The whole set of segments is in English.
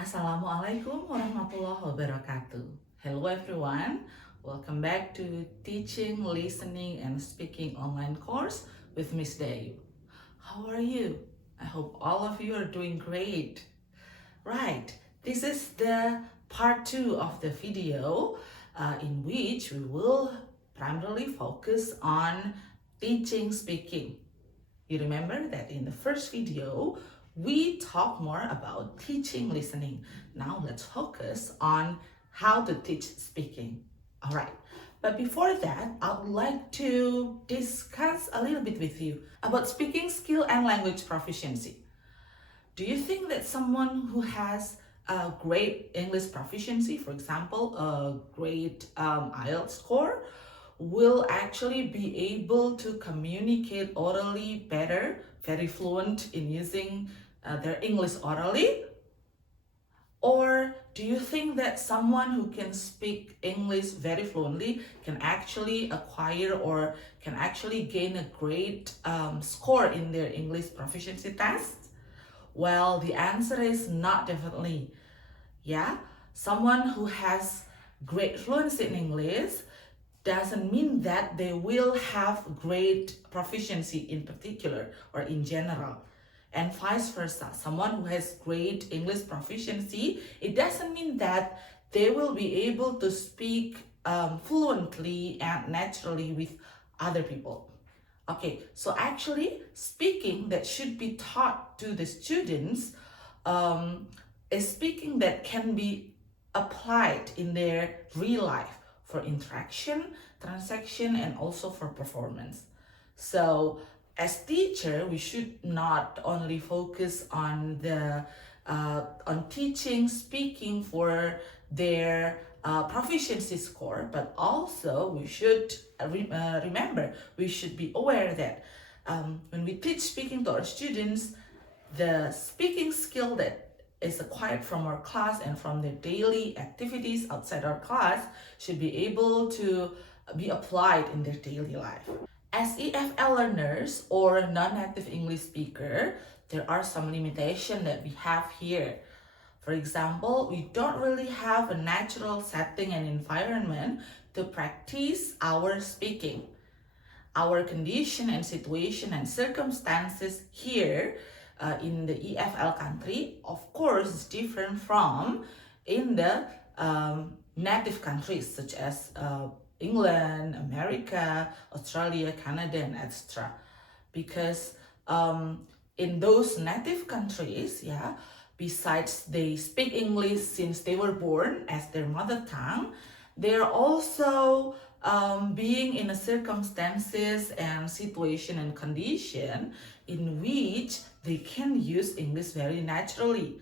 Assalamualaikum warahmatullahi wabarakatuh. Hello everyone, welcome back to Teaching, Listening and Speaking online course with Miss Dayu. How are you? I hope all of you are doing great. Right, this is the part 2 of the video in which we will primarily focus on teaching speaking. You remember that in the first video, we talked more about teaching listening. Now let's focus on how to teach speaking. All right. But before that, I would like to discuss a little bit with you about speaking skill and language proficiency. Do you think that someone who has a great English proficiency, for example, a great IELTS score, will actually be able to communicate orally better, very fluent in using their English orally? Or do you think that someone who can speak English very fluently can actually acquire or can actually gain a great score in their English proficiency test? Well, the answer is not definitely. Yeah, someone who has great fluency in English doesn't mean that they will have great proficiency in particular or in general. And vice versa, someone who has great English proficiency, it doesn't mean that they will be able to speak fluently and naturally with other people. Okay, so actually speaking that should be taught to the students is speaking that can be applied in their real life for interaction, transaction, and also for performance. So as teacher, we should not only focus on the on teaching speaking for their proficiency score, but also we should remember, we should be aware that when we teach speaking to our students, the speaking skill that is acquired from our class and from their daily activities outside our class should be able to be applied in their daily life. As EFL learners or non-native English speaker, there are some limitations that we have here. For example, we don't really have a natural setting and environment to practice our speaking. Our condition and situation and circumstances here in the EFL country, of course, is different from in the native countries such as England, America, Australia, Canada, and etc. Because in those native countries, yeah, besides they speak English since they were born as their mother tongue, they are also being in a circumstances and situation and condition in which they can use English very naturally.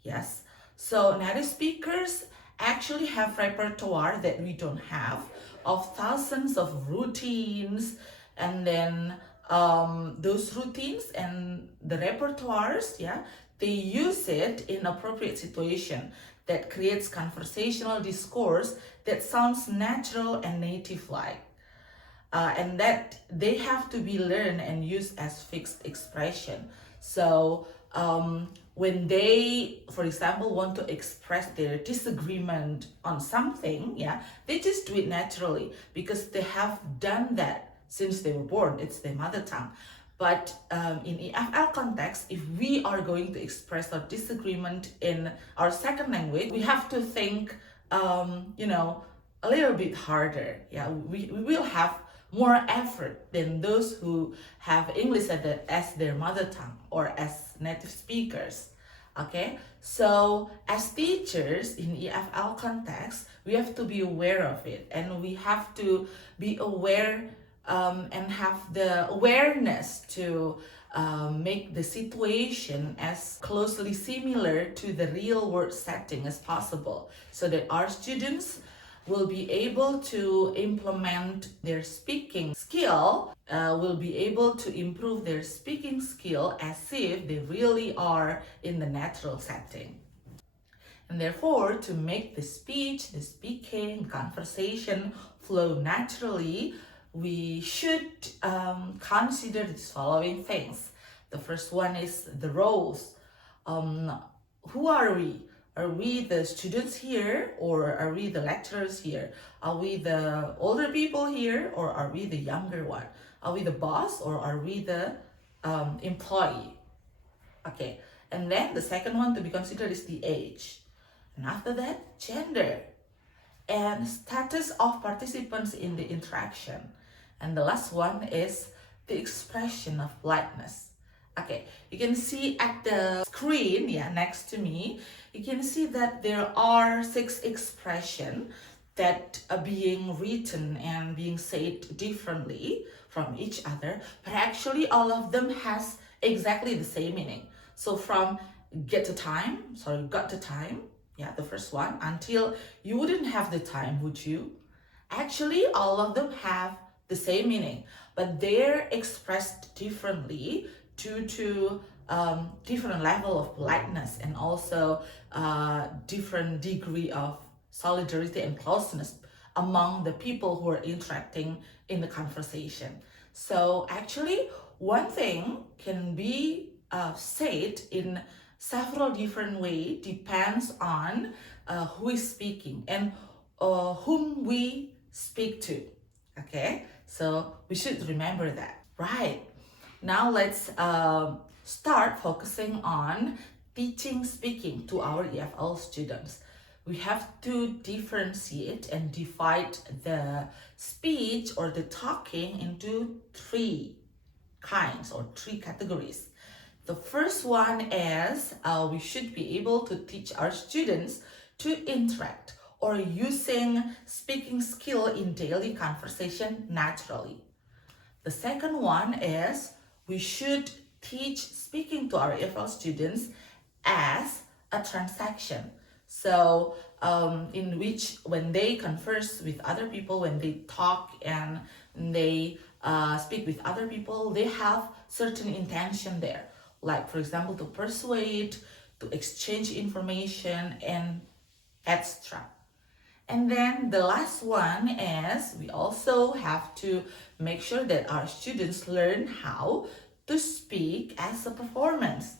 Yes, so native speakers actually have repertoire that we don't have of thousands of routines, and then those routines and the repertoires, yeah, they use it in appropriate situation that creates conversational discourse that sounds natural and native-like. And that they have to be learned and used as fixed expression. So when they, for example, want to express their disagreement on something, yeah, they just do it naturally because they have done that since they were born. It's their mother tongue. But in EFL context, if we are going to express our disagreement in our second language, we have to think, a little bit harder. Yeah, we will have more effort than those who have English as their mother tongue or as native speakers. Okay, so as teachers in EFL context, we have to be aware of it, and we have to be aware and have the awareness to make the situation as closely similar to the real world setting as possible, so that our students will be able to implement their speaking skill, will be able to improve their speaking skill as if they really are in the natural setting. And therefore, to make the speech, the speaking, conversation flow naturally, we should consider these following things. The first one is the roles. Who are we? Are we the students here, or are we the lecturers here? Are we the older people here, or are we the younger one? Are we the boss, or are we the employee? Okay, and then the second one to be considered is the age. And after that, gender and status of participants in the interaction. And the last one is the expression of politeness. Okay, you can see at the screen, yeah, next to me, you can see that there are 6 expressions that are being written and being said differently from each other, but actually all of them has exactly the same meaning. So from got the time, yeah, the first one, until you wouldn't have the time, would you? Actually, all of them have the same meaning, but they're expressed differently due to different level of politeness and also different degree of solidarity and closeness among the people who are interacting in the conversation. So actually, one thing can be said in several different ways, depends on who is speaking and whom we speak to. Okay, so we should remember that. Right, now let's start focusing on teaching speaking to our EFL students. We have to differentiate and divide the speech or the talking into 3 kinds or 3 categories. The first one is we should be able to teach our students to interact or using speaking skill in daily conversation naturally. The second one is we should teach speaking to our EFL students as a transaction. So in which when they converse with other people, when they talk and they speak with other people, they have certain intention there. Like for example, to persuade, to exchange information, and etc. And then the last one is we also have to make sure that our students learn how to speak as a performance.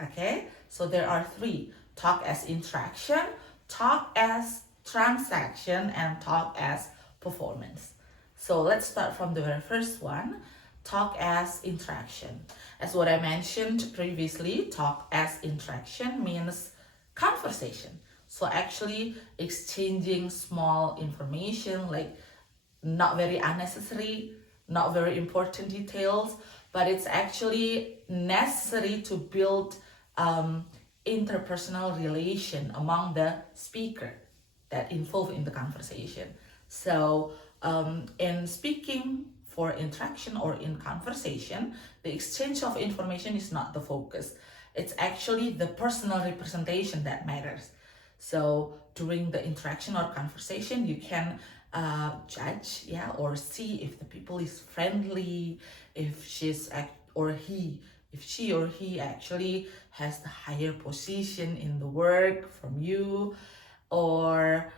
Okay, so there are 3: talk as interaction, talk as transaction, and talk as performance. So let's start from the very first one, talk as interaction. As what I mentioned previously, talk as interaction means conversation. So actually exchanging small information, like not very unnecessary, not very important details, but it's actually necessary to build interpersonal relation among the speaker that involved in the conversation. So in speaking for interaction or in conversation, the exchange of information is not the focus. It's actually the personal representation that matters. So during the interaction or conversation, you can judge, yeah, or see if the people is friendly, if if she or he actually has the higher position in the work from you, or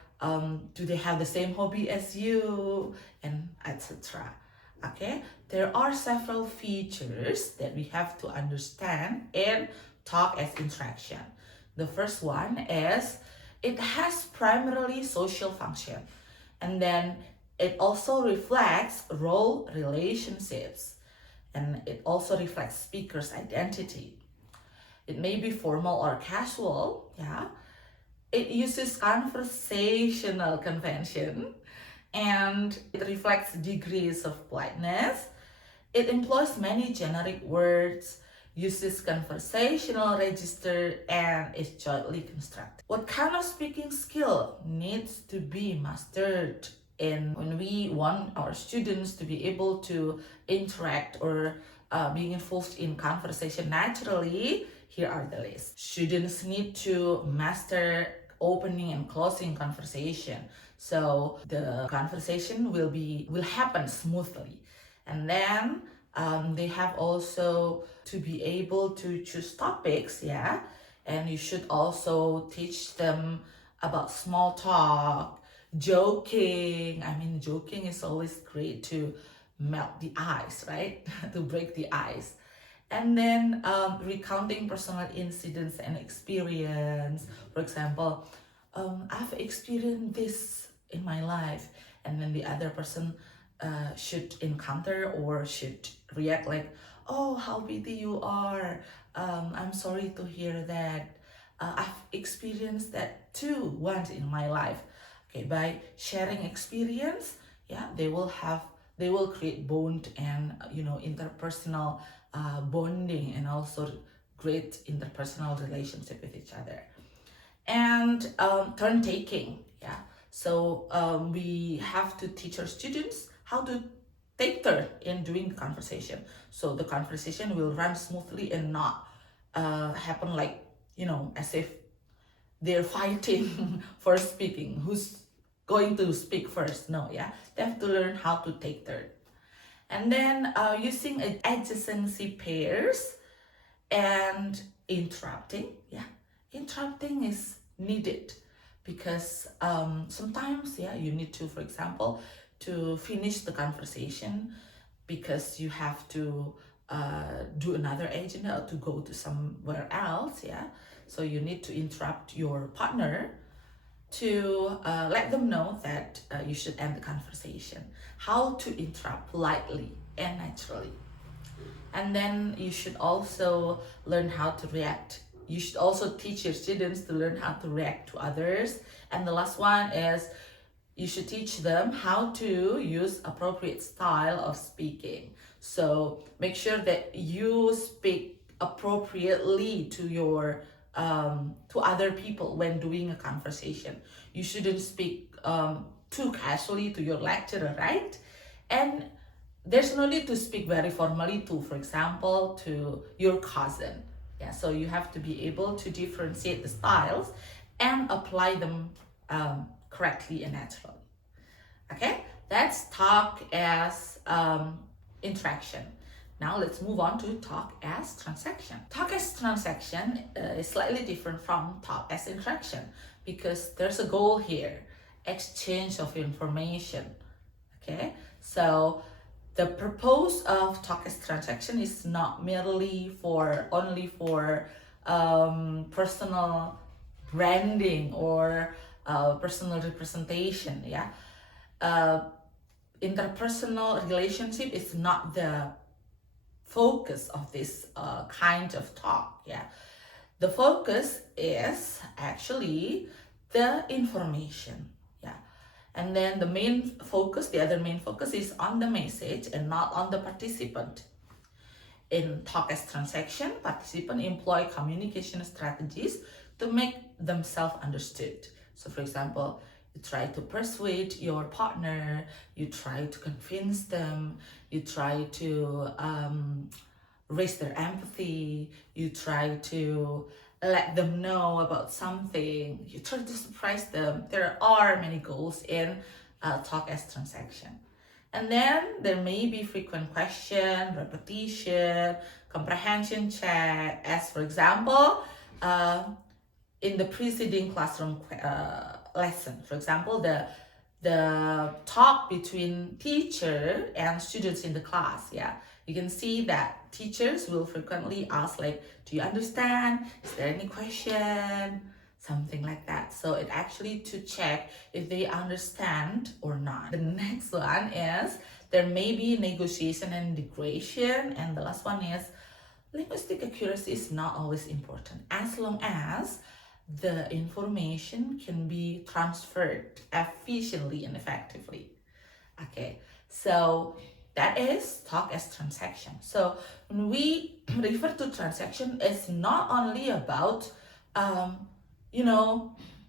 do they have the same hobby as you, and etc. Okay, there are several features that we have to understand in talk as interaction. The first one is it has primarily social function, and then it also reflects role relationships, and it also reflects speaker's identity. It may be formal or casual, yeah. It uses conversational convention, and it reflects degrees of politeness. It employs many generic words, uses conversational register, and is jointly constructed. What kind of speaking skill needs to be mastered in when we want our students to be able to interact or being involved in conversation naturally? Here are the list. Students need to master opening and closing conversation, so the conversation will happen smoothly. And then they have also to be able to choose topics, yeah, and you should also teach them about small talk, joking. I mean, joking is always great to melt the ice, right? To break the ice. And then recounting personal incidents and experience. For example, I've experienced this in my life, and then the other person should encounter or should react like, oh, how busy you are. I'm sorry to hear that. I've experienced that too once in my life. Okay, by sharing experience, yeah, they will create bond and interpersonal bonding, and also great interpersonal relationship with each other. And turn taking, yeah. So we have to teach our students how to take turn in doing the conversation, so the conversation will run smoothly and not happen like, as if they're fighting for speaking, who's going to speak first. No, yeah, they have to learn how to take turn. And then using adjacency pairs and interrupting. Yeah, interrupting is needed because sometimes, yeah, you need to, for example, to finish the conversation because you have to do another agenda or to go to somewhere else. Yeah, so you need to interrupt your partner to let them know that you should end the conversation. How to interrupt politely and naturally. And then you should also learn how to react. You should also teach your students to learn how to react to others. And the last one is you should teach them how to use appropriate style of speaking. So make sure that you speak appropriately to your to other people when doing a conversation. You shouldn't speak too casually to your lecturer, right? And there's no need to speak very formally to, for example, to your cousin. Yeah, so you have to be able to differentiate the styles and apply them correctly and naturally. Okay, that's talk as interaction. Now let's move on to talk as transaction. Talk as transaction is slightly different from talk as interaction because there's a goal here, exchange of information. Okay, so the purpose of talk as transaction is not merely only for personal branding or personal representation. Yeah, interpersonal relationship is not the focus of this kind of talk. Yeah, the focus is actually the information. Yeah, and then the other main focus is on the message and not on the participant. In talk as transaction, participants employ communication strategies to make themselves understood. So for example, you try to persuade your partner, you try to convince them, you try to raise their empathy, you try to let them know about something, you try to surprise them. There are many goals in talk as transaction. And then there may be frequent question, repetition, comprehension check, as for example, in the preceding classroom lesson. For example, the talk between teacher and students in the class. Yeah, you can see that teachers will frequently ask like, do you understand? Is there any question? Something like that. So it actually to check if they understand or not. The next one is there may be negotiation and integration. And the last one is linguistic accuracy is not always important as long as the information can be transferred efficiently and effectively. Okay, so that is talk as transaction. So when we refer to transaction, it's not only about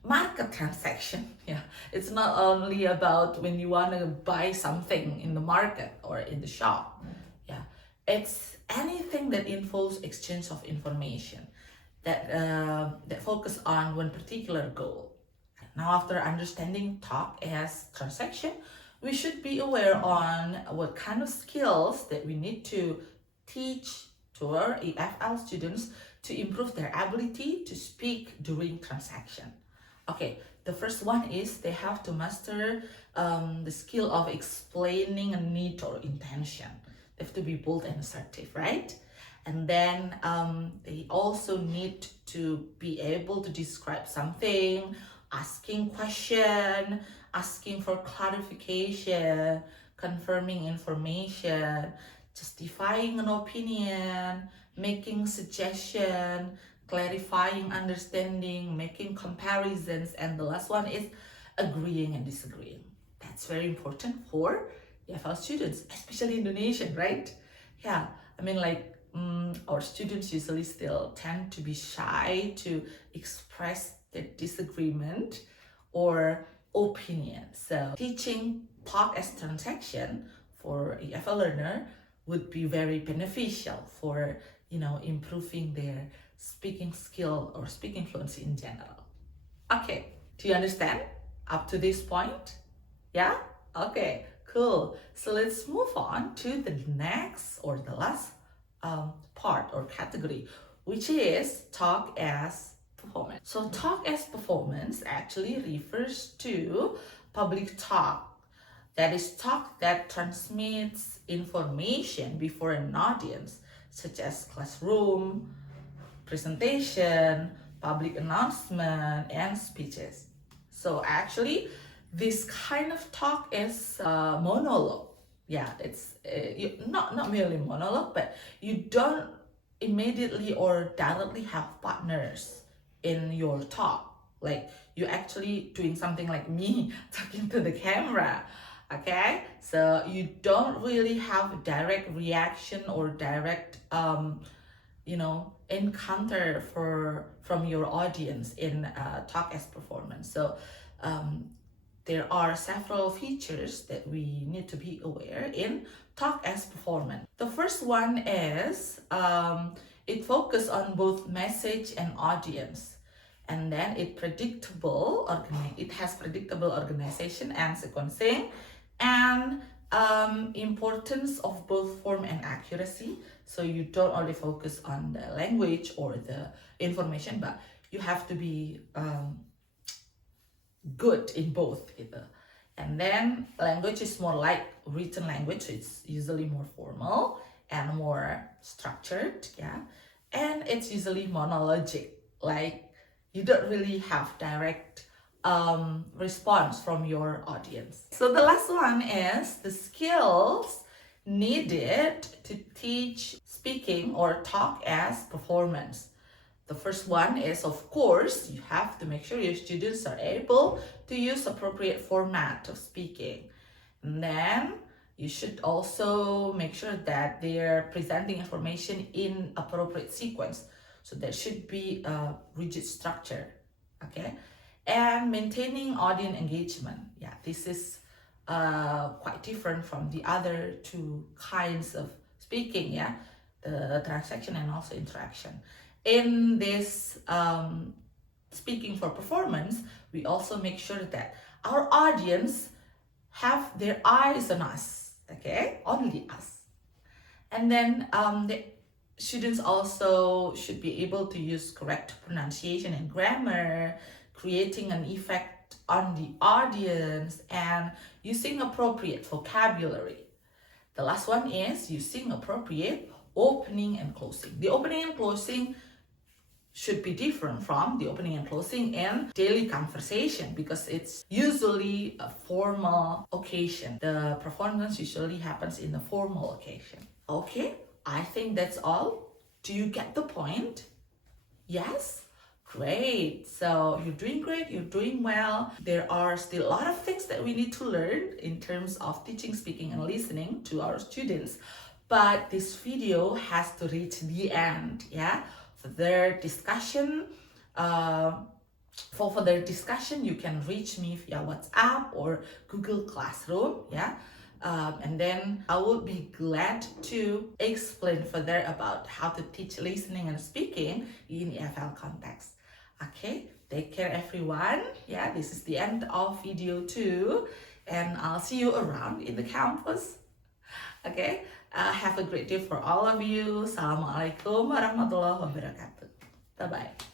market transaction. Yeah, it's not only about when you want to buy something in the market or in the shop. Yeah, it's anything that involves exchange of information that focus on one particular goal. Now, after understanding talk as transaction, we should be aware on what kind of skills that we need to teach to our EFL students to improve their ability to speak during transaction. Okay, the first one is they have to master the skill of explaining a need or intention. They have to be bold and assertive, right? And then they also need to be able to describe something, asking question, asking for clarification, confirming information, justifying an opinion, making suggestion, clarifying understanding, making comparisons, and the last one is agreeing and disagreeing. That's very important for EFL students, especially Indonesian, right? Yeah, I mean, like our students usually still tend to be shy to express their disagreement or opinion. So teaching talk as transaction for EFL learner would be very beneficial for improving their speaking skill or speaking fluency in general. Okay, do you understand up to this point? Yeah? Okay, cool. So let's move on to the next or the last part or category, which is talk as performance. So talk as performance actually refers to public talk. That is talk that transmits information before an audience, such as classroom, presentation, public announcement, and speeches. So actually, this kind of talk is monologue. Yeah, it's not merely monologue, but you don't immediately or directly have partners in your talk. Like you actually doing something like me talking to the camera. Okay, so you don't really have direct reaction or direct encounter from your audience in talk as performance. So there are several features that we need to be aware in talk as performance. The first one is it focuses on both message and audience, and then it has predictable organization and sequencing, and importance of both form and accuracy. So you don't only focus on the language or the information, but you have to be good in both. And then language is more like written language, so it's usually more formal and more structured, yeah. And it's usually monologic, like you don't really have direct response from your audience. So the last one is the skills needed to teach speaking or talk as performance. The first one is, of course, you have to make sure your students are able to use appropriate format of speaking. And then you should also make sure that they're presenting information in appropriate sequence. So there should be a rigid structure, okay? And maintaining audience engagement. Yeah, this is quite different from the other two kinds of speaking, yeah? The transaction and also interaction. In this speaking for performance, we also make sure that our audience have their eyes on us, okay? Only us. And then the students also should be able to use correct pronunciation and grammar, creating an effect on the audience, and using appropriate vocabulary. The last one is using appropriate opening and closing. The opening and closing should be different from the opening and closing in daily conversation, because it's usually a formal occasion. The performance usually happens in a formal occasion. Okay, I think that's all. Do you get the point? Yes? Great. So you're doing great, you're doing well. There are still a lot of things that we need to learn in terms of teaching, speaking, and listening to our students. But this video has to reach the end, yeah? For further discussion, you can reach me via WhatsApp or Google Classroom, yeah? And then I would be glad to explain further about how to teach listening and speaking in EFL context. Okay, take care everyone. Yeah, this is the end of video 2, and I'll see you around in the campus. Okay, have a great day for all of you. Assalamualaikum warahmatullahi wabarakatuh. Bye-bye.